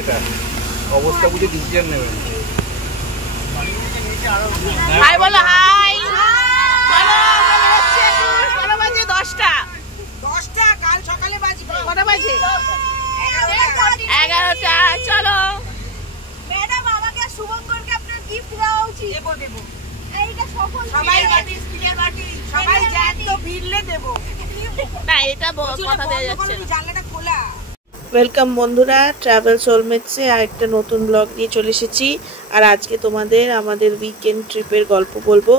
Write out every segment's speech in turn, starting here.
এটা অবস্থা বুঝে ডিসিশন নেবেন। হাই বলো, হাই চলো। কটা বাজে? 10টা। কাল সকালে বাজবে। কটা বাজে? 11টা। চলো ম্যাডাম, আমাকে শুভঙ্করকে আপনার গিফট দেওয়া উচিত। দেব এইটা সফল। সবাই বাটি, স্টিলের বাটি, সবাই যান তো ভিড়লে দেব না। এটা কথা দেয়া যাচ্ছে না, জানলাটা খোলা। ওয়েলকাম বন্ধুরা, ট্রাভেল সোলমেটসে আরেকটা নতুন ব্লগ নিয়ে চলে এসেছি। আর আজকে তোমাদের আমাদের উইকেন্ড ট্রিপের গল্প বলবো।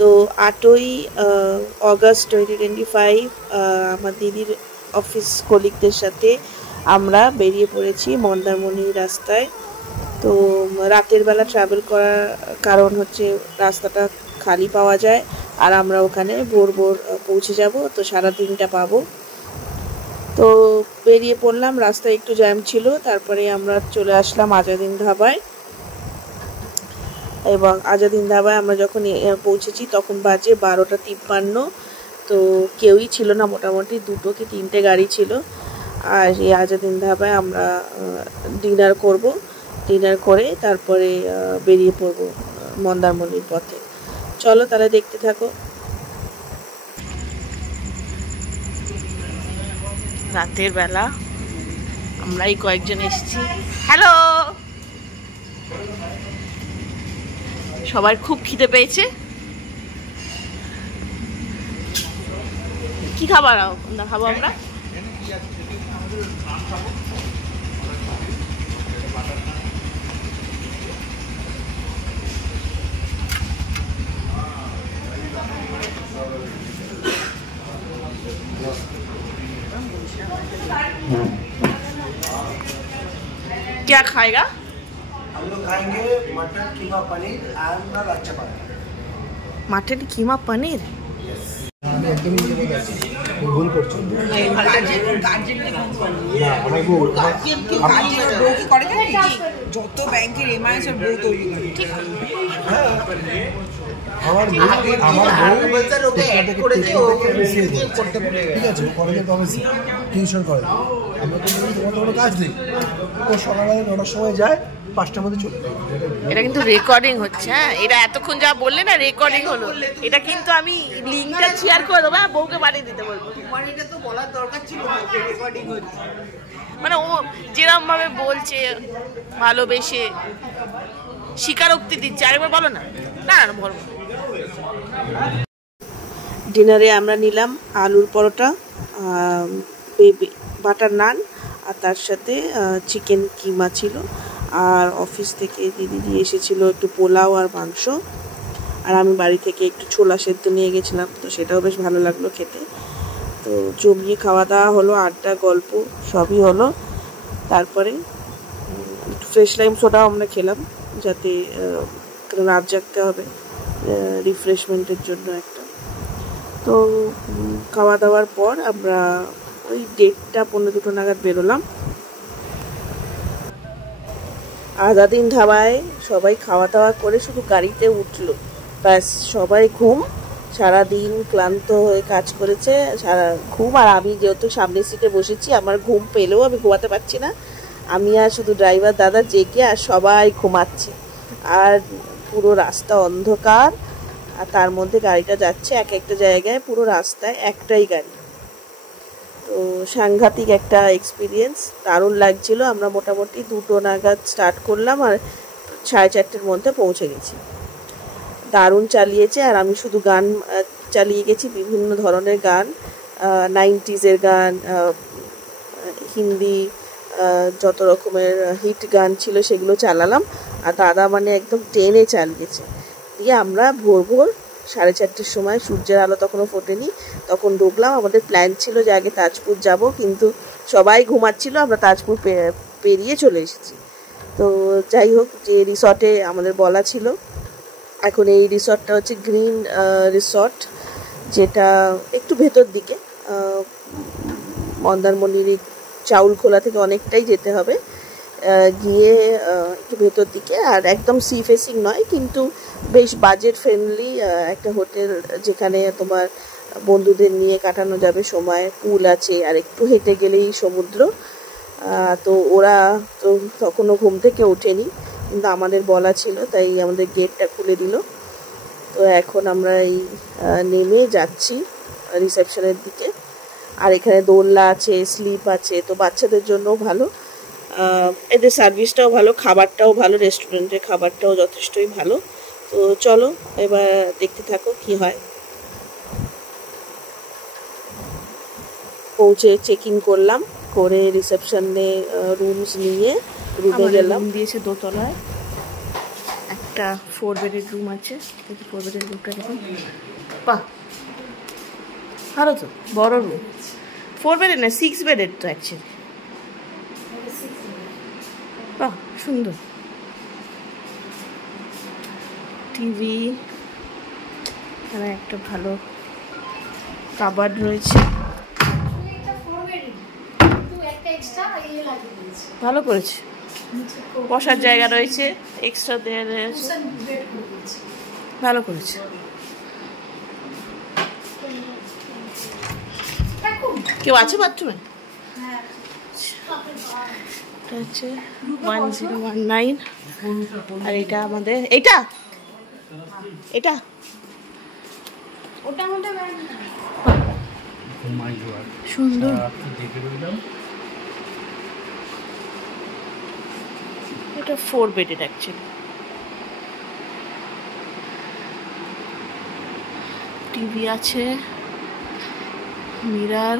তো 8ই অগস্ট 2025 আমার দিদির অফিস কলিগদের সাথে আমরা বেরিয়ে পড়েছি মন্দারমণি রাস্তায়। তো রাতের বেলা ট্রাভেল করার কারণ হচ্ছে রাস্তাটা খালি পাওয়া যায়, আর আমরা ওখানে ভোর ভোর পৌঁছে যাব, তো সারা দিনটা পাবো। তো বেরিয়ে পড়লাম, রাস্তায় একটু জ্যাম ছিল, তারপরে আমরা চলে আসলাম আজাদিন ধাবায়। এবং আজাদিন ধাবায় আমরা যখন পৌঁছেছি তখন বাজে 12:53। তো কেউই ছিল না, মোটামুটি 2 কি 3টে গাড়ি ছিল। আর এই আজাদিন ধাবায় আমরা ডিনার করব, ডিনার করে তারপরে বেরিয়ে পড়ব মন্দারমণির পথে। চলো তাহলে দেখতে থাকো। রাতের বেলা আমরাই কয়েকজন এসেছি। হ্যালো, সবার খুব খিদে পেয়েছে। কি খাবার খাবো আমরা? क्या खाएगा? हम लोग खाएंगे mutton keema paneer and lachha paratha. Mutton keema paneer? আমি একদমই নিজে বলে আছি, ভুল করছো। এই গার্জেন না, আমার বউ গার্জেন কি করে জানিস? যত ব্যাংকের এমআইএস এর বউ তৈরি করে, ঠিক আছে? হ্যাঁ, আমার বউ বলতে ওকে অ্যাড করেছে, ও করতে পারে, ঠিক আছে? ও করে তো অবশ্যই টিউশন করে। আমরা তো তোমার কোনো কাজ নেই, ও সকালবেলা 9টার সময় যায়, 5টার মধ্যে চলে যায়। এটা কিন্তু রেকর্ডিং হচ্ছে। হ্যাঁ, এটা এতক্ষণ যা বললে না রেকর্ডিং হলো। এটা কিন্তু আমি লিংকটা শেয়ার করে দেবো, বউকে পাঠিয়ে দিতে বলবো। তোমার এটা তো বলার দরকার ছিল, রেকর্ডিং হচ্ছে। মানে ও যেরকম ভাবে বলছে, ভালোবেসে স্বীকারোক্তি দিচ্ছে। আরেকবার বলো না। না না বলবো। ডিনারে আমরা নিলাম আলুর পরোটা, বাটার নান, আর তার সাথে চিকেন কিমা ছিল। আর অফিস থেকে দিদি দিয়ে এসেছিলো একটু পোলাও আর মাংস। আর আমি বাড়ি থেকে একটু ছোলা সেদ্ধ নিয়ে গেছিলাম, তো সেটাও বেশ ভালো লাগলো খেতে। তো জমিয়ে খাওয়া দাওয়া হলো, আড্ডা গল্প সবই হলো। তারপরে একটু ফ্রেশ লাইম সোডাও আমরা খেলাম, যাতে রাত জাগতে হবে, রিফ্রেশমেন্টের জন্য একটা। তো খাওয়া দাওয়ার পর আমরা ওই 1:30 পৌনে 2 নাগাদ বেরোলাম। আজাদিন ধাবায় সবাই খাওয়া দাওয়া করে শুধু গাড়িতে উঠলো, ব্যাস সবাই ঘুম। সারাদিন ক্লান্ত হয়ে কাজ করেছে, সারা ঘুম। আর আমি যেহেতু সামনের সিটে বসেছি, আমার ঘুম পেলেও আমি ঘুমাতে পারছি না। আমি আর শুধু ড্রাইভার দাদা জেগে, আর সবাই ঘুমাচ্ছে। আর পুরো রাস্তা অন্ধকার, আর তার মধ্যে গাড়িটা যাচ্ছে এক একটা জায়গায়, পুরো রাস্তায় একটাই গাড়ি। তো সাংঘাতিক একটা এক্সপিরিয়েন্স, দারুণ লাগছিল। আমরা মোটামুটি 2 নাগাদ স্টার্ট করলাম, আর 4:30-এর মধ্যে পৌঁছে গেছি। দারুণ চালিয়েছে, আর আমি শুধু গান চালিয়ে গেছি, বিভিন্ন ধরনের গান, 90s-এর গান, হিন্দি, যত রকমের হিট গান ছিল সেগুলো চালালাম। আর দাদা মানে একদম টেনে চালিয়েছে। দিয়ে আমরা ভোর ভোর 4:30-এর সময়, সূর্যের আলো তখনও ফোটেনি, তখন ঢুকলাম। আমাদের প্ল্যান ছিল যে আগে তাজপুর যাব, কিন্তু সবাই ঘুমাচ্ছিল, আমরা তাজপুর পেরিয়ে চলে এসেছি। তো যাই হোক, যে রিসর্টে আমাদের বলা ছিল, এখন এই রিসর্টটা হচ্ছে গ্রিন রিসর্ট, যেটা একটু ভেতর দিকে, মন্দারমণির চাউলখোলা থেকে অনেকটাই যেতে হবে, গিয়ে একটু ভেতর দিকে। আর একদম সি ফেসিং নয়, কিন্তু বেশ বাজেট ফ্রেন্ডলি একটা হোটেল, যেখানে তোমার বন্ধুদের নিয়ে কাটানো যাবে সময়। পুল আছে, আর একটু হেঁটে গেলেই সমুদ্র। তো ওরা তো তখনও ঘুম থেকে ওঠেনি, কিন্তু আমাদের বলা ছিল তাই আমাদের গেটটা খুলে দিল। তো এখন আমরা এই নেমে যাচ্ছি রিসেপশনের দিকে। আর এখানে দোলনা আছে, স্লিপ আছে, তো বাচ্চাদের জন্যও ভালো, এদের সার্ভিসটাও ভালো, খাবারটাও ভালো, রেস্টুরেন্টের খাবারটাও যথেষ্টই ভালো। তো চলো এবার দেখতে থাকো কি হয়। পৌঁছে চেক ইন করলাম, করে রিসেপশনে রুমস নিয়ে রুমে গেলাম। দিয়েছে দোতলায়, একটা 4 বেডের রুম আছে। 4 বেডের রুমটা দেখুন, বাহ ভালো তো, বড় রুম। 4 বেডের না, 6 বেডের তো অ্যাকচুয়ালি। বাহ সুন্দর, টিভি, এখানে একটা ভালো কাবার্ড রয়েছে, ভালো করেছে। বসার জায়গা রয়েছে, এক্সট্রা দেওয়া রয়েছে, ভালো করেছে। কেউ আছে বাথরুমে? এটা হচ্ছে 1019। আর এটা আমাদের, এটা এটা ওটা আমাদের সুন্দর। এটা 4 বেডের অ্যাকচুয়ালি। টিভি আছে, মিরার,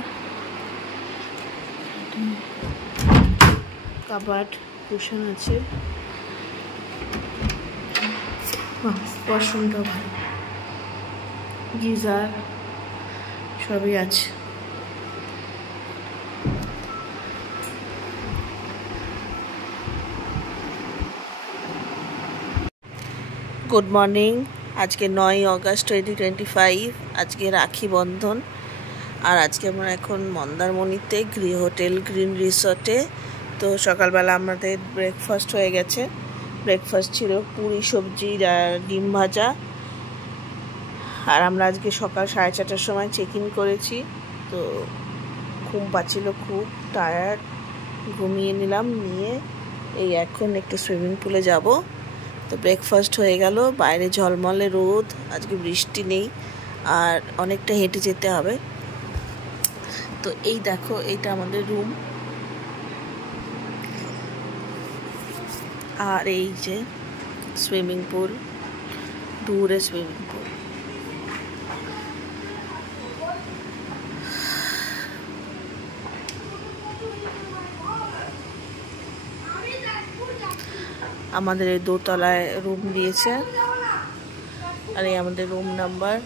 কাবার্ড, কুশন আছে, ওয়াশরুমটাও ভালো, গিজার সবই আছে। Good morning. আজকে 9 অগস্ট 2025, আজকে রাখি বন্ধন। আর আজকে আমরা এখন মন্দারমণিতে হোটেল গ্রিন রিসর্টে। তো সকালবেলা আমাদের ব্রেকফাস্ট হয়ে গেছে। ব্রেকফাস্ট ছিল পুরি সবজি আর ডিম ভাজা। আর আমরা আজকে সকাল 4:30টার সময় চেক ইন করেছি। তো ঘুম পাচ্ছিল, খুব টায়ার্ড, ঘুমিয়ে নিলাম। নিয়ে এই এখন একটু সুইমিং পুলে যাব। তো ব্রেকফাস্ট হয়ে গেল, বাইরে ঝলমলে রোদ, আজকে বৃষ্টি নেই, আর অনেকটা হেঁটে যেতে হবে। তো এই দেখো, এইটা আমাদের রুম। আর এই যে সুইমিং পুল, দূরে সুইমিং পুল। আমাদের এই দোতলায় রুম দিয়েছে। আর এই আমাদের রুম নাম্বার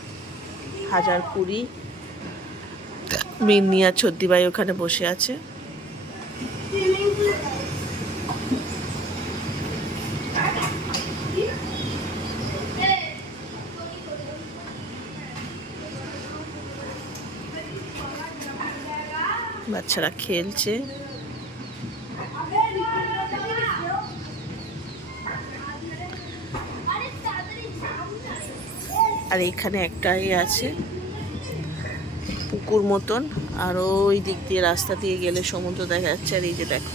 1020। মিন্নি আর ছদ্দিভাই ওখানে বসে আছে। বাচ্চারা খেলছে। আর এখানে একটাই আছে পুকুর মতন, আর ওই দিক দিয়ে রাস্তা দিয়ে গেলে সমুদ্র দেখা যাচ্ছে। আর এই যে দেখো,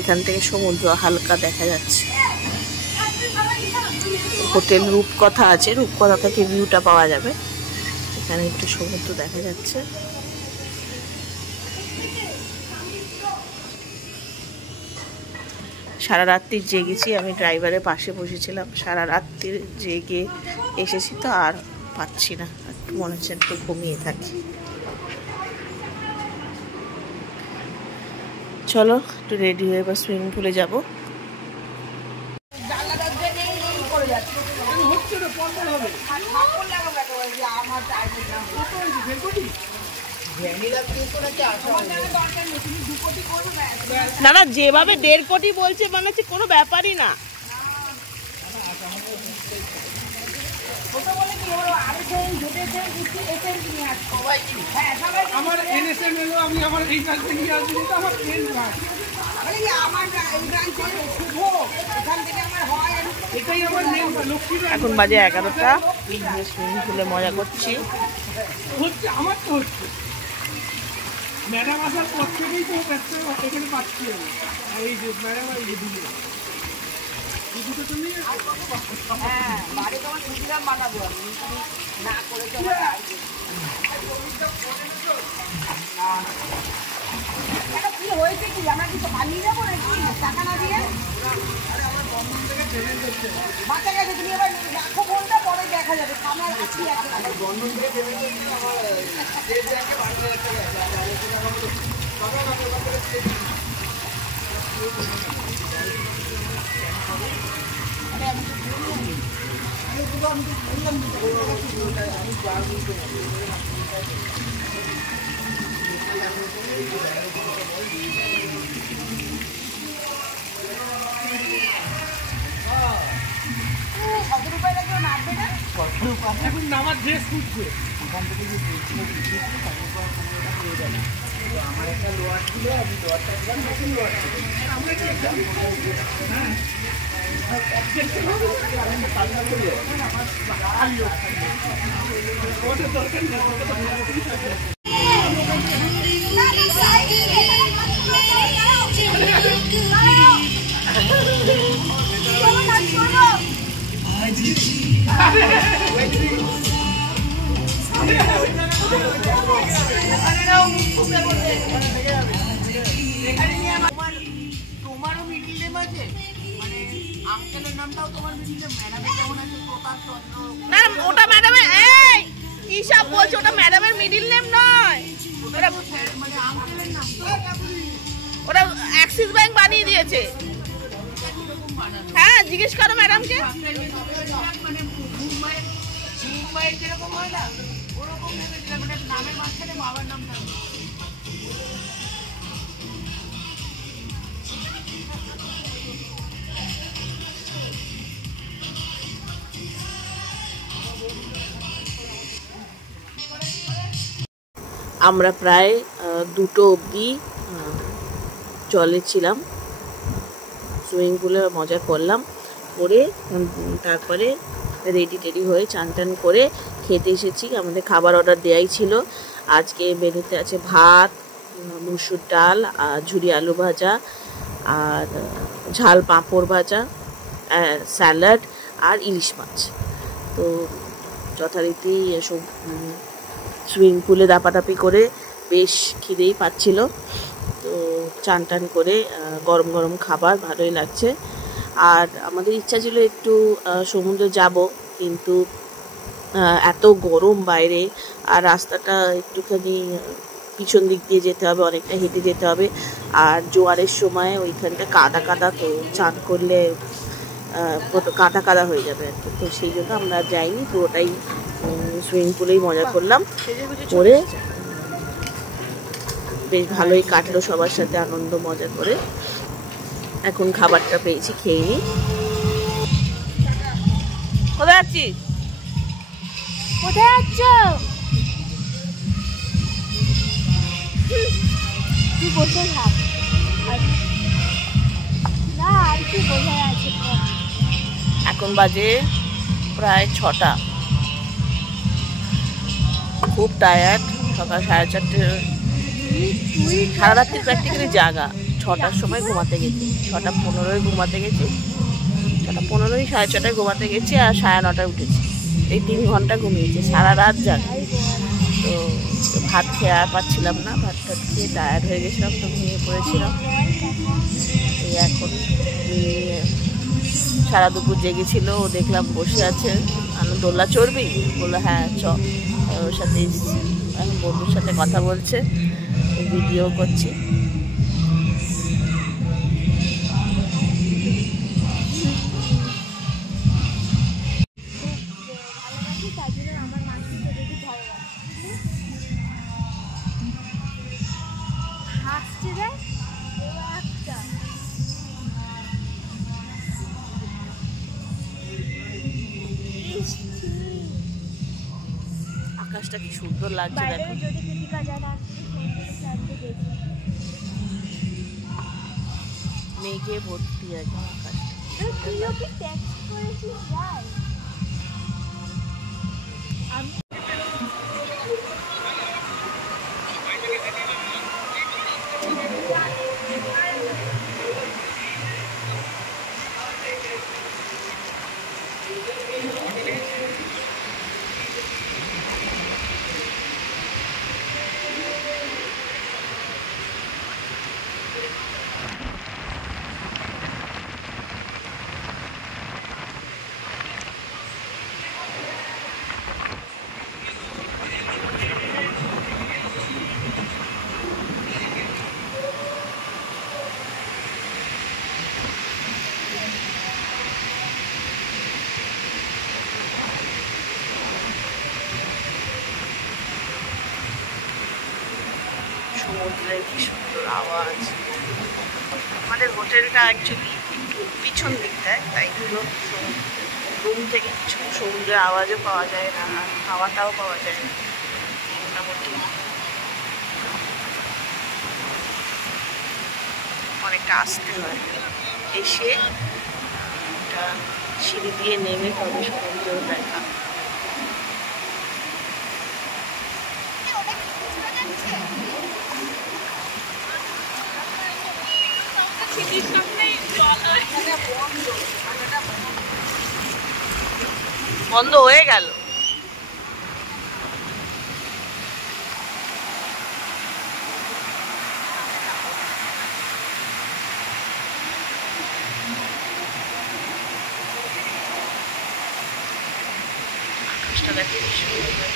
এখান থেকে সমুদ্র হালকা দেখা যাচ্ছে। হোটেল রূপকথা আছে, রূপকথা থেকে ভিউটা পাওয়া যাবে। এখানে একটু সমুদ্র দেখা যাচ্ছে। সারা রাত্রি জেগেছি, আমি ড্রাইভারের পাশে বসেছিলাম। সারা রাত্রি জেগে এসেছি, তো আর পাচ্ছি না, একটু মনে হচ্ছে একটু ঘুমিয়ে থাকি। চলো একটু রেডি হয়ে এবার সুইমিং পুলে যাবো। না না, যেভাবে 1.5 কোটি বলছে মনে হচ্ছে কোনো ব্যাপারই না। আমার এনএসএম এলো, আমি আমার এই কাজে নিয়ে আসছি, তো আমার ফ্রেন্ড ভাই, এটাই আমার মেন লক্ষ্মী। এখন বাজে 11টা, সুইমিং পুলে মজা করছি। হচ্ছে আমার তো হচ্ছে ম্যাডাম আসার পর থেকেই তো ব্যবসা এখানে পাচ্ছি আমি। আর এই যে ম্যাডাম আর এই দুটো দুটো তুমি হ্যাঁ বাড়ি তোমার সুবিধা বানাবো আমি না করে তো কি হয়েছে কি আমরা কি পালিয়ে যাবো নাকি টাকা না দিয়ে বাচ্চা গেছে তুমি এবার রাখো ফোনটা পরে দেখা যাবে আমার আছি আমার বন্ধন থেকে পেমেন্ট করছি আমার স্টেট ব্যাংকে 12,000 টাকা আছে আর এখন নামার ড্রেস খুঁজছে আমার একটা লোয়ার ছিল আমি লোয়ারটা দিলাম নতুন লোয়ার ছিল আমরা কি তোমারও মিডিল নেম আছে মানে আঙ্কেলের নামটাও তোমার মিডিল নেম ম্যাডামের যেমন আছে প্রতাপ চন্দ্র না ওটা ম্যাডামের এই কি সব বলছো ওটা ম্যাডামের মিডল নেম নয় ওটা মানে আঙ্কেলের নাম ওটা অ্যাক্সিস ব্যাংক বানিয়ে দিয়েছে হ্যাঁ জিজ্ঞেস করো ম্যাডামকে মানে মুম্বাইয়ের যেরকম হয় না ওরকম ভেবেছিলাম মানে নামের মাঝখানে বাবার নাম থাকবে আমরা প্রায় 2টো অবধি জলে ছিলাম, সুইমিং পুলে মজা করলাম, করে তারপরে রেডি হয়ে চান টান করে খেতে এসেছি। আমাদের খাবার অর্ডার দেওয়াই ছিল। আজকে মেনুতে আছে ভাত, মুসুর ডাল, আর ঝুরি আলু ভাজা, আর ঝাল পাঁপড় ভাজা, স্যালাড আর ইলিশ মাছ। তো যথারীতি এসব সুইমিং পুলে দাপাদাপি করে বেশ খিদেই পাচ্ছিল। তো চান টান করে গরম গরম খাবার ভালোই লাগছে। আর আমাদের ইচ্ছা ছিল একটু সমুদ্রে যাব, কিন্তু এত গরম বাইরে, আর রাস্তাটা একটুখানি পিছন দিক দিয়ে যেতে হবে, অনেকটা হেঁটে যেতে হবে, আর জোয়ারের সময় ওইখানটা কাদা কাদা, তো চান করলে কাদা কাদা হয়ে যাবে আর কি। তো সেই জন্য আমরা যাইনি, পুরোটাই সুইমিং পুলেই মজা করলাম। করে বেশ ভালোই কাটলো সবার সাথে আনন্দ মজা করে। এখন খাবারটা পেয়েছি, খেয়ে নিই। কোথায় যাচ্ছিস? কোথায় যাচ্ছ? তুই বসে থাক না, আর কি বোঝায় আছে। এখন বাজে প্রায় 6টা, খুব টায়ার্ড। সকাল 4:30, সারা রাত্রি প্র্যাকটিক্যালি জাগা। 6টার সময় ঘুমাতে গেছি, 6:15 ঘুমাতে গেছি, 6:15 6:30 ঘুমাতে গেছি, আর 9:30 উঠেছি। এই 3 ঘন্টা ঘুমিয়েছি, সারা রাত জাগা। তো ভাত খেয়ে আর পাচ্ছিলাম না, ভাত খেয়ে টায়ার্ড হয়ে গেছিলাম, তো ঘুমিয়ে পড়েছিলাম। এই এখন সারা দুপুর জেগেছিল, ও দেখলাম বসে আছে। দোলনা চড়বি? বললো হ্যাঁ চ। ওর সাথে এখন বন্ধুর সাথে কথা বলছে, ভিডিও করছি। আকাশটা কি সুন্দর লাগছে দেখো। মেঘে ভর্তি একদম আকাশটা। সমুদ্রের কি সুন্দর আওয়াজ। আমাদের হোটেলটা অ্যাকচুয়ালি পিছন দিকটায়, তাই জন্য রুম থেকে কিছু সমুদ্রের আওয়াজও পাওয়া যায় না, আর হাওয়াটাও পাওয়া যায় না। মোটামুটি অনেকটা আসতে হয়, এসে একটা সিঁড়ি দিয়ে নেমে তবে সমুদ্র দেখা। বন্ধ হয়ে গেল। আকাশটা দেখে সুন্দর।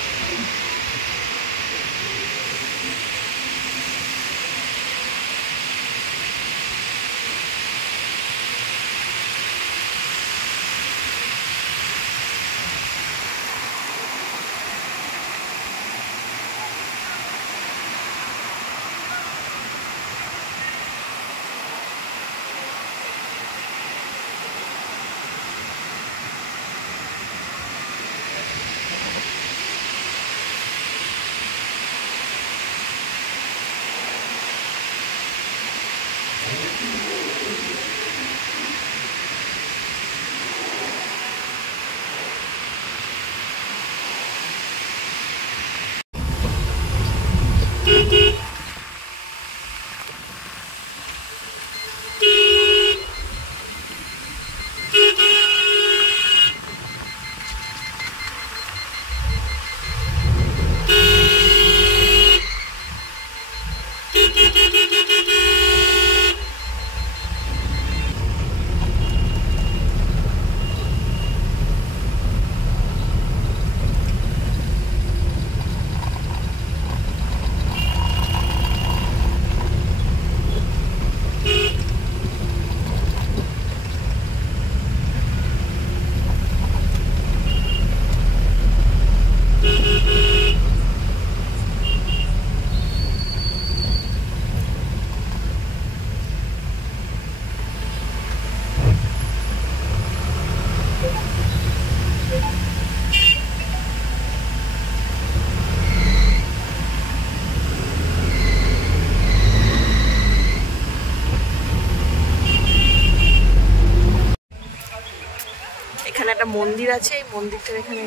এখানে একটা মন্দির আছে, এই মন্দিরটার এখানে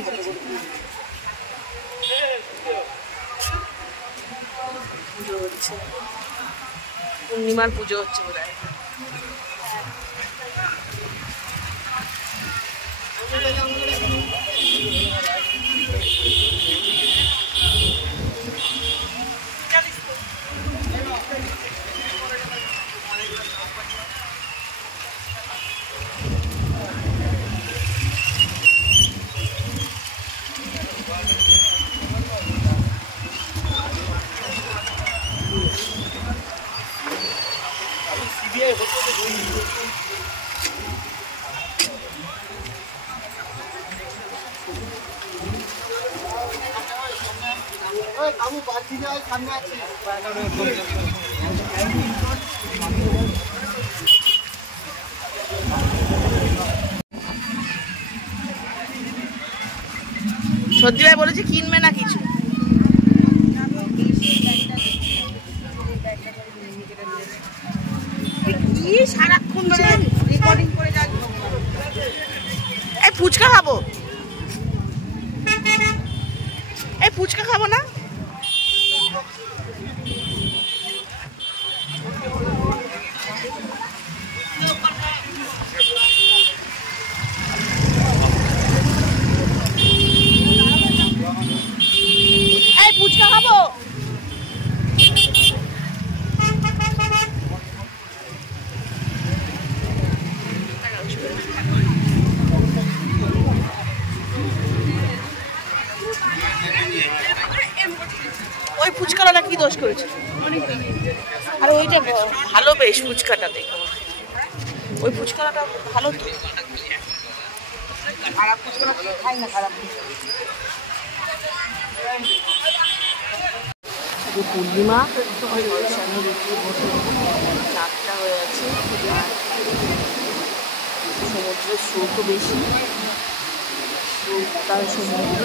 পুজো হচ্ছে, পূর্ণিমার পুজো হচ্ছে বোধ হয়। সত্যি ভাই বলেছে কিনবে না কিছু। সারাক্ষণ রেকর্ডিং করে যাচ্ছি। এই ফুচকা খাবো, এই ফুচকা খাবো না। এই ফুচকা খাবো। ওই ফুচকাটা কি দোষ করেছে? আর ওইটা ভালো বেশ ফুচকাটা দেখো, ওই ফুচকাটা ভালো তো। খারাপ ফুচকা খাই না, খারাপ আজকে পূর্ণিমা, সামনে রুটির মতো চারটা হয়ে আছে। আর সমুদ্রের স্রোতও বেশি, স্রোত তার সমুদ্র।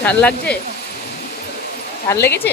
ঝাল লাগছে? ঝাল লেগেছে?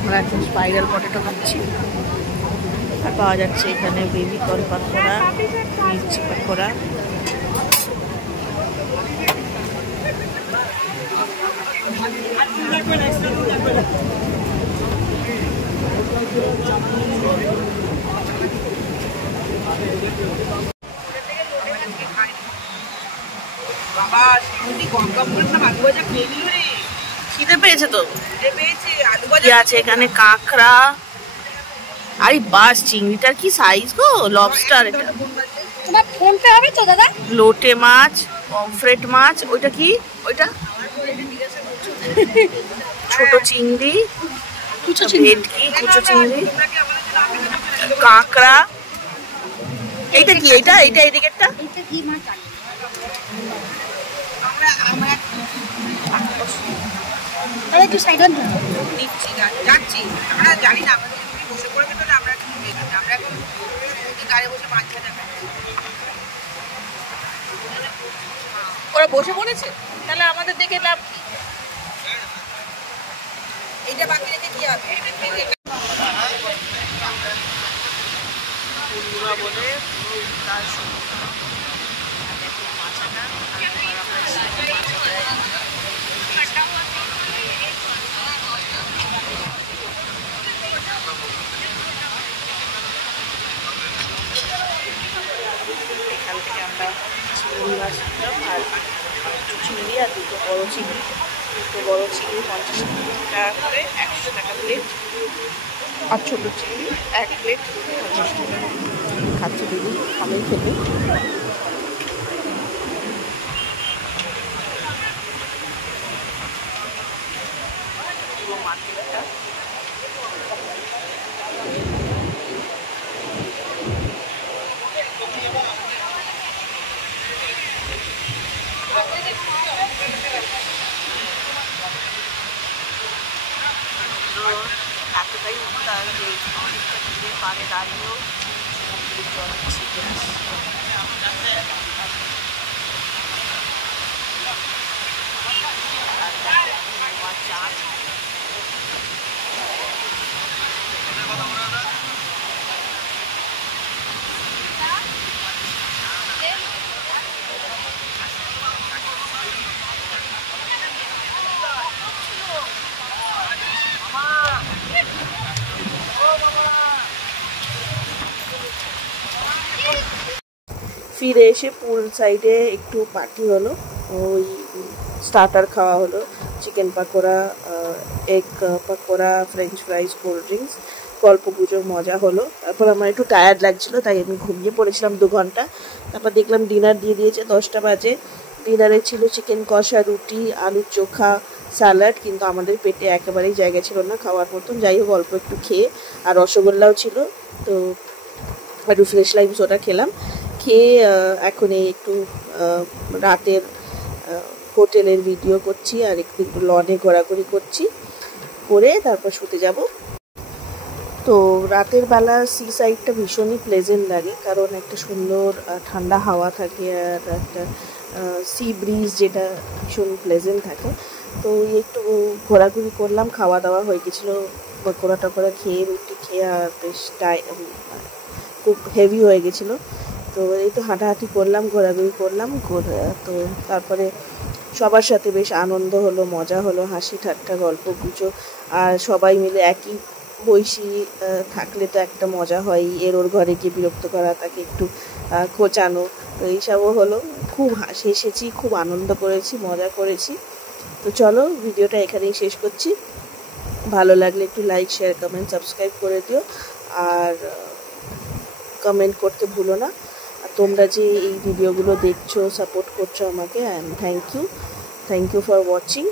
আমরা এখন স্পাইরাল পটেটো খাচ্ছি। আর পাওয়া যাচ্ছে এখানে বেবি কর্ন পাকোড়া, মির্চি পাকোড়া। বাবা গঙ্গা বলছিলাম আলু ভাজা খেয়ে নিল রে। খিদে পেয়েছে তো? পেয়েছে আলু ভাজা কি আছে এখানে? কাঁকড়া, আরে বাস চিংড়িটার কি সাইজ গো! লবস্টার এটা। তোমার ফোনটা হবে তো দাদা? লোটে মাছ, পমফ্রেট মাছ, ওইটা কি? ওইটা ছোট চিংড়ি, ভেটকি, কুচো চিংড়ি, কাঁকড়া। এইটা কি? এইটা এইটা এদিকেরটা এটা কি মাছ জানি তাহলে একটু সাইড অন নিচ্ছি যাচ্ছি। আমরা জানি না আমাদের বসে পড়বে তো আমরা এখন আমরা এখন গাড়ি বসে মাছ ভাজা খাচ্ছি। ওরা বসে পড়েছে, তাহলে আমাদের দেখে লাভ কি? এইটা বাকি রেখে কি হবে? পূর্ণিমা বলে তার এখান থেকে আমরা চিংড়ি মাছ নিলাম, আর চিংড়ি আর দুটো বড়ো চিংড়ি 50 টাকা করে, 100 টাকা প্লেট। আর ছোটো চিংড়ি 1 প্লেট 50 টাকা। খাচ্ছে দিদি, খাবে খেতে। পুরো মার্কেটটা এতটাই উত্তাল যে অনেকটা দূরে পাড়ে দাঁড়িয়েও সমুদ্রের জল ছিটে আসে। চাঁদ ফিরে এসে পুল সাইডে একটু পার্টি হলো, ওই স্টার্টার খাওয়া হলো, chicken pakora, egg pakora, French ফ্রাইজ, cold drinks, গল্প গুজব মজা হলো। তারপর আমার একটু টায়ার্ড লাগছিলো, তাই আমি ঘুমিয়ে পড়েছিলাম 2 ঘন্টা। তারপর দেখলাম ডিনার দিয়ে দিয়েছে, 10টা বাজে। ডিনারে ছিল চিকেন কষা, রুটি, আলুর চোখা, স্যালাড, কিন্তু আমাদের পেটে একেবারেই জায়গা ছিল না খাওয়ার মতন। যাই হোক অল্প একটু খেয়ে, আর রসগোল্লাও ছিল, তো একটু ফ্রেশ লাইম সোডা খেলাম। খেয়ে এখন একটু রাতের হোটেলের ভিডিও করছি, আর একটু লনে ঘোরাঘুরি করছি, করে তারপর শুতে যাব। তো রাতের বেলা সি সাইডটা ভীষণই প্লেজেন্ট লাগে, কারণ একটা সুন্দর ঠান্ডা হাওয়া থাকে, আর একটা সি ব্রিজ যেটা ভীষণ প্লেজেন্ট থাকে। তো একটু ঘোরাঘুরি করলাম, খাওয়া দাওয়া হয়ে গেছিলো, পকোড়া টকোড়া খেয়ে, রুটি খেয়ে, আর বেশ খুব হেভি হয়ে গেছিলো। তো এই তো হাঁটাহাঁটি করলাম, ঘোরাঘুরি করলাম, তো তারপরে সবার সাথে বেশ আনন্দ হলো, মজা হলো, হাসি ঠাট্টা, গল্প গুজব, আর সবাই মিলে একই বয়সী থাকলে তো একটা মজা হয়, এর ওর ঘরে গিয়ে বিরক্ত করা, তাকে একটু খোঁচানো, তো এইসবও হলো। খুব হেসেছি, খুব আনন্দ করেছি, মজা করেছি। তো চলো ভিডিওটা এখানেই শেষ করছি। ভালো লাগলে একটু লাইক, শেয়ার, কমেন্ট, সাবস্ক্রাইব করে দিও, আর কমেন্ট করতে ভুলো না। আর তোমরা যে এই ভিডিওগুলো দেখছো, সাপোর্ট করছো আমাকে, and thank you for watching.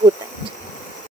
Good night.